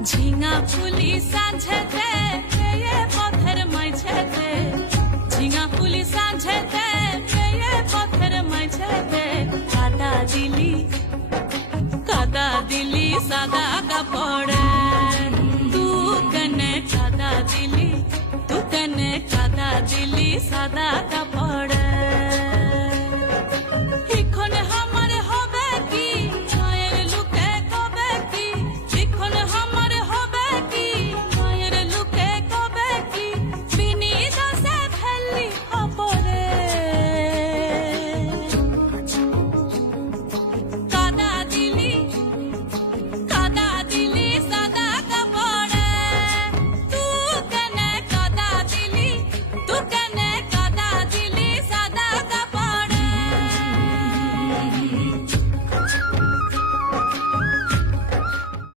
ঝিঙা ফুলি সাঁঝেতে পেয়ে পথের মাঝেতে ঝিঙা ফুলি সাঁঝেতে পেয়ে পথের মাঝেতে কাদা দিলি সাদা কাপড়